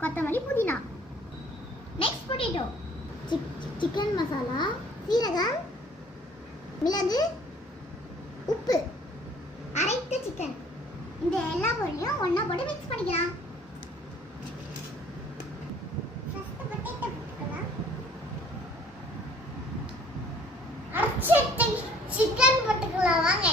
கொத்தமல்லி புதினா. Next potato. Chicken masala, சீரகம், மிளகு, உப்பு, அரைத்த சிக்கன். இந்த எல்லா பொருளையும் ஒண்ணா போட்டு மிக்ஸ் பண்ணிக்கலாம். ஃபர்ஸ்ட் பொட்டேட்டோ போட்டுக்கலாம். அரைச்ச சிக்கன் போட்டுக்கலாம் வாங்க.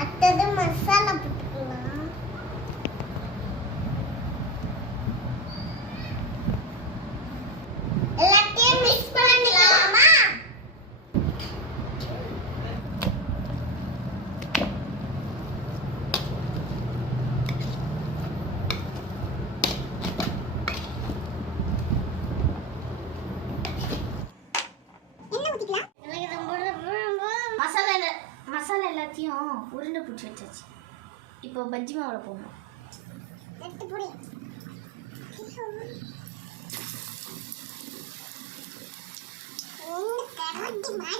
அடுத்தது மசாலா போட்டுக்கலாம். எல்லாத்தையும் மிக்ஸ் பண்ணிக்கலாமா? மசாலா எல்லாத்தையும் உருண்டை பிடிச்சி வச்சாச்சு. இப்போ பஜ்ஜி மாவில் போடணும்.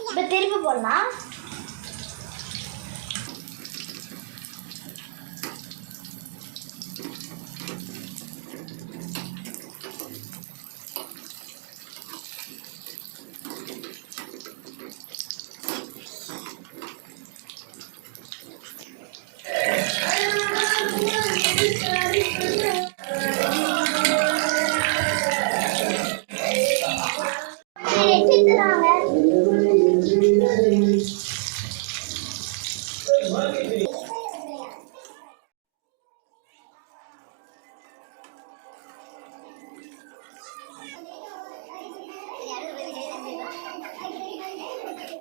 இப்போ திருப்பி போடலாம்.